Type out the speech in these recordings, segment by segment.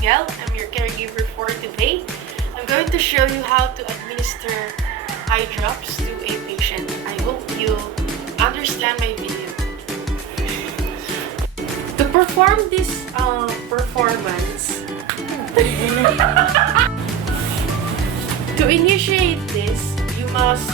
Miel. I'm your caregiver for today. I'm going to show you how to administer eye drops to a patient. I hope you understand my video. To perform this performance, to initiate this, you must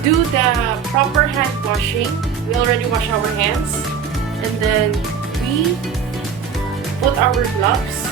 do the proper hand washing. We already wash our hands, and then we put our gloves.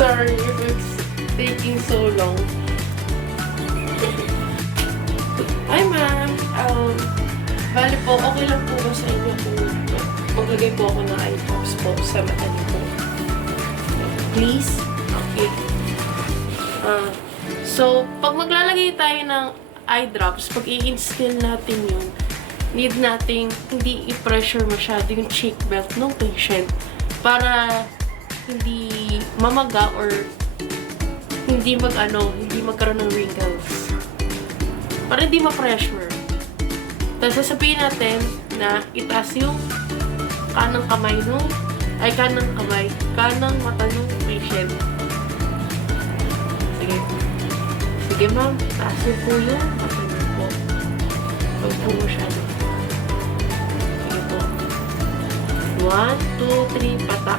Sorry if it's taking so long. Hi ma'am, bali po, okay lang po ba sa inyo kung maglagay po ako ng eye drops po sa mata niyo po? Please? Okay. So, pag maglalagay tayo ng eye drops, pag i-instill natin yun, need nating hindi i-pressure masyado yung cheek belt ng patient para hindi mamaga or hindi magkaroon ng wrinkles. Para hindi ma-pressure. Tapos sasabihin natin na itaas yung kanang mata ng patient. Sige. Sige ma'am, taasin po yung mata niyo po. Huwag po masyado. Sige po. 1, 2, 3, patak.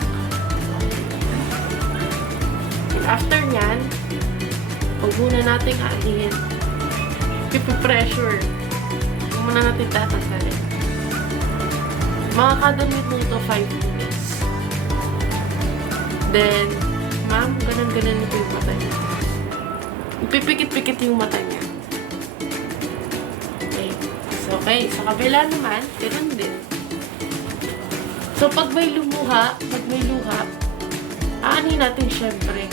After nyan, huwag muna natin aalihin. Pipi-pressure. Huwag muna natin tatanggalin. Makakadamit mo ito 5 minutes. Then, ma'am, ganun-ganun ito yung mata niya. Ipipikit-pikit yung mata niya. Okay. Sa kabila naman, ganun din. So, pag may luha, aanin natin syempre.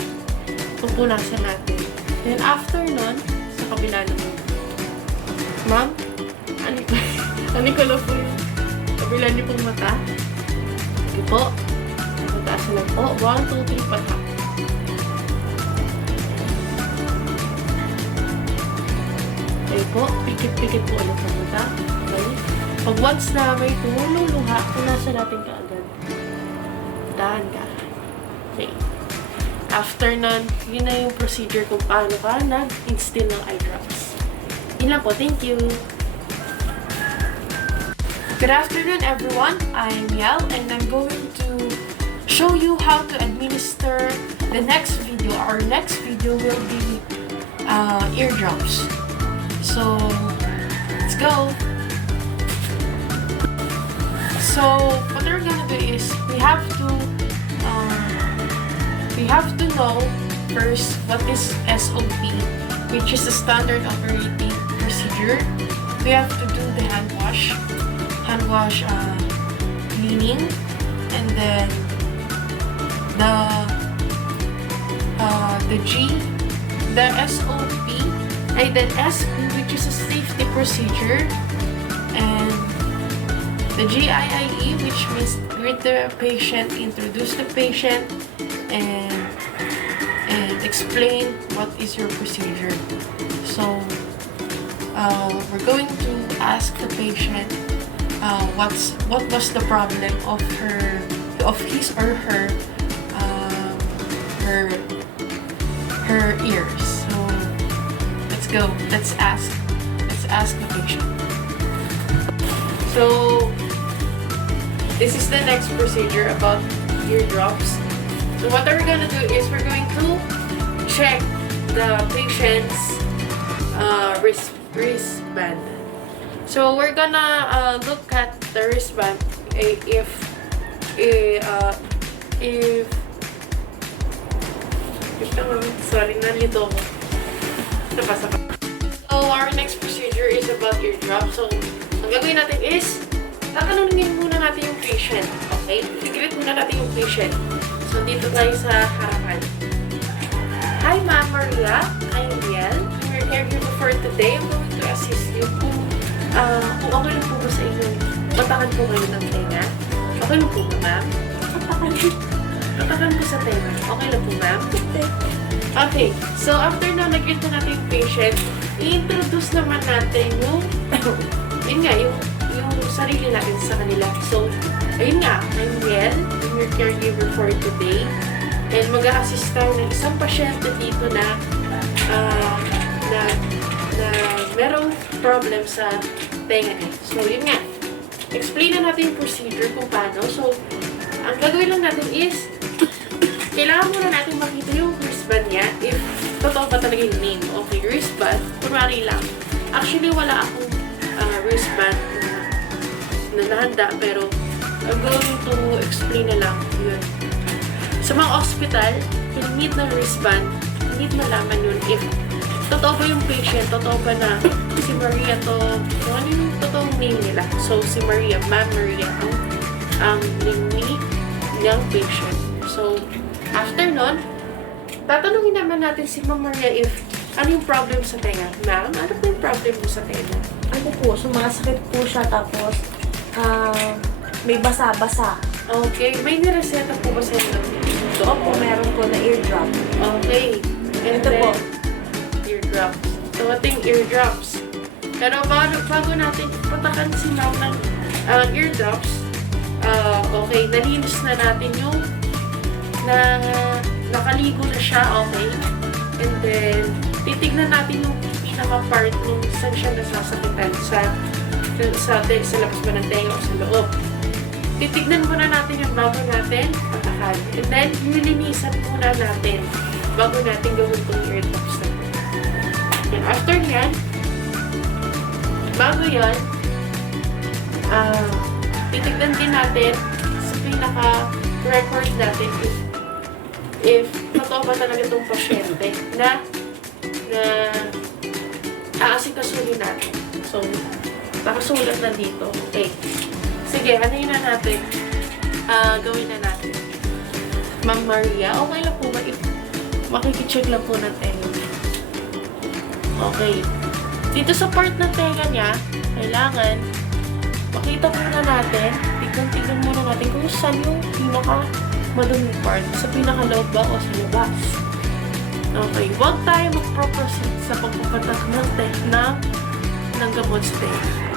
Pupunasan natin. Then, after nun, sa kabila naman. Ma'am, ano ko lang po yung kabila niyo pong mata. Sige po. Mataas lang po. 1, 2, 3, patak. Okay po. Pikit-pikit po ulit ang mata. Okay. Pag once na may tumululuha, punasan natin kaagad. Dahan ka. Okay. After nun, yun na yung procedure kung paano ka nag-instill ng eye drops. Yun lang po. Thank you! Good afternoon, everyone. I'm Miel, and I'm going to show you how to administer the next video. Our next video will be eardrops. So, let's go! So, what we're gonna do is, we have to know first what is SOP, which is a standard operating procedure. We have to do the hand wash cleaning, and then the SOP, and then SP, which is a safety procedure, and the GIIE, which means greet the patient, introduce the patient, and explain what is your procedure. So, we're going to ask the patient what was the problem of his or her ears. So, let's go. Let's ask the patient. So, this is the next procedure about eardrops. So what we're gonna do is we're going to check the patient's wristband. So we're gonna look at the wristband if Ito, sorry, nalito ako. Napasa pa. So, our next procedure is about eardrop. So, ang gagawin natin is, tatanungin muna natin yung patient. Okay? I-greet muna natin yung patient. So, dito tayo sa harapan. Hi, Ma'am Maria. I'm Riel. We're here for today. I'm going to assist you kung okay lang po ba sa inyo. Patakan po kayo ng tenga. Okay lang po ba, ma'am? Patakan po sa tenga. Okay lang po, ma'am? Okay. So, after na nag-greet na natin yung patient, i-introduce naman natin yung yun nga, yung sarili natin sa kanila. So, ayun nga, I'm Riel. I'm your caregiver for today. And mag-a-assist tayo ng isang pasyente dito na merong problem sa tenga niya. So, yun nga. Explain na natin yung procedure kung paano. So, ang gagawin lang natin is, kailangan muna natin makita yung wristband niya if totoo ba talaga yung name. Okay, wristband, kunwari lang. Actually, wala akong wristband na nahanda, pero I'm going to explain na lang yun. Sa mga hospital, yung need ng wristband, need malaman yun if totoo ba yung patient, totoo ba na si Maria to, ano yung totoong name nila. So, si Maria, Ma'am Maria, ang name ng patient. So, after nun, tatanungin naman natin si Ma'am Maria if ano yung problem sa tenga. Ma'am, ano po yung problem mo sa tenga? Ano po, sumasakit po siya tapos may basa-basa. Okay, may nireseta po ba sa inyo? Opo, meron po na eardrop. Okay. And Ito then, po. Eardrops. So, ating eardrops. Pero bago natin patakan si ma'am ng eardrops, okay, nalinis na natin yung nakaligo na siya, okay? And then, titignan natin yung pinaka-part nung saan siya nasasakitan sa labas ba ng tenga o sa loob. Titignan muna natin yung bago natin patakan. And then, nilinisan muna natin bago natin gawin itong eardrops na. And after yan, bago yan, titignan din natin sa pinaka-record natin if totoo ba talaga itong pasyente na aasikasuhin natin. So, nakasulat na dito. Okay. Sige, ano yun na natin? Gawin na natin. Ma'am Maria, okay lang po ba if makikicheck lang po ng tenga? Okay. Dito sa part ng tenga niya, kailangan makita muna natin, tignan muna natin kung saan yung pinaka-maduming part. Sa pinaka-loob ba o sa labas. Okay. Huwag tayo mag-proceed sa pagpapatak ng gamot sa tenga.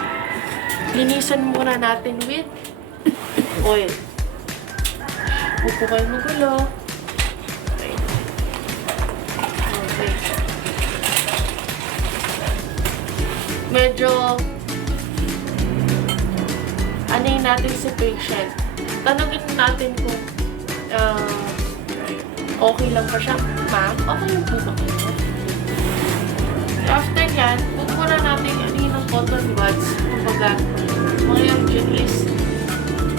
Linisan muna natin with oil. Huwag po kayo magulo. Okay. Okay. Medyo anayin natin si patient. Tanungin natin kung okay lang pa siya. Ma'am, okay lang po ba kayo? After yan, huwag muna natin anin ng cotton buds. Kumbaga, ngayon dyan is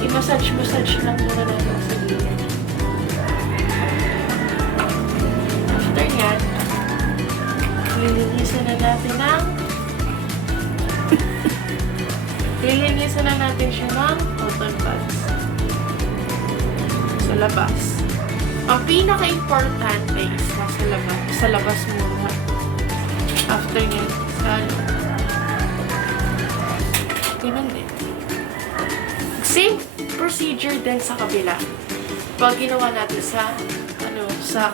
i-massage lang muna natin sa gilid. After yan, lilinisan na natin lilinisan na natin siya ng cotton buds sa labas. Ang pinaka-importante is sa labas muna. After nyo, ganun din. Same procedure din sa kabila. Pag ginawa natin sa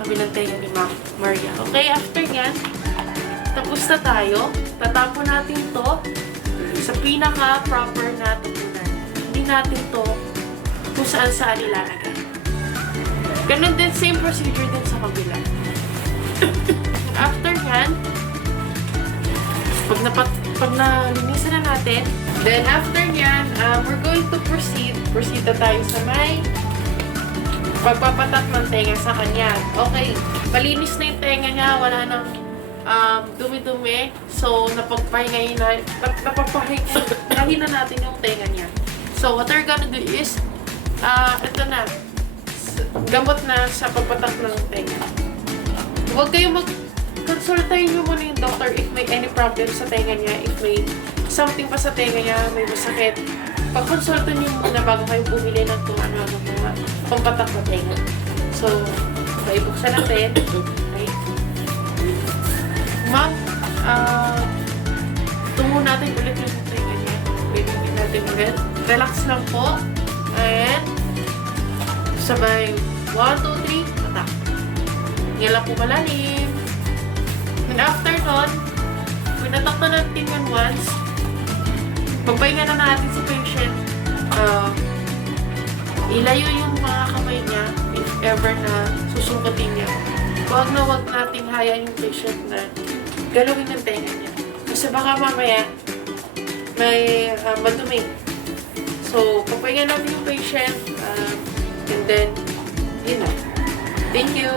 kabilang tenga ni Ma'am Maria. Okay, after yan, tapos na tayo. Tatapon natin to sa pinaka-proper na tapunan. Hindi natin to kung saan ilalagay. Ganun din, same procedure din sa kabila. After yan, pag nalinisan na natin, then after nyan, we're going to proceed na tayo sa may pagpapatak ng tenga sa kanya. Okay, malinis na yung tenga niya, wala nang dumi-dumi. So, napagpahingahin na natin yung tenga niya. So, what we're gonna do is, ito na, gamot na sa pagpatak ng tenga. Huwag kayong mag-consultahin nyo muna yung doctor if may any problem sa tenga niya, if may something pa sa tenga niya, may masakit. Pag-consulta nyo muna bago kayo bumili ng kung ano-ano mga pampatak na tenga. So, okay, buksan natin. Okay. Ma'am, tungo natin ulit yung tenga niya. Bibigyan natin ulit. Relax lang po. And, sabay, 1, 2, 3, patak. Ngayon po malalim. And after nun, pinatak na natin yan once. Pagpahinga na natin si patient. Ilayo yung mga kamay niya if ever na susukatin niya. Huwag nating hayaan yung patient na galawin ng tenga niya. Kasi baka mamaya may madumi. So, pagpahinga natin yung patient and then, yun na. Thank you!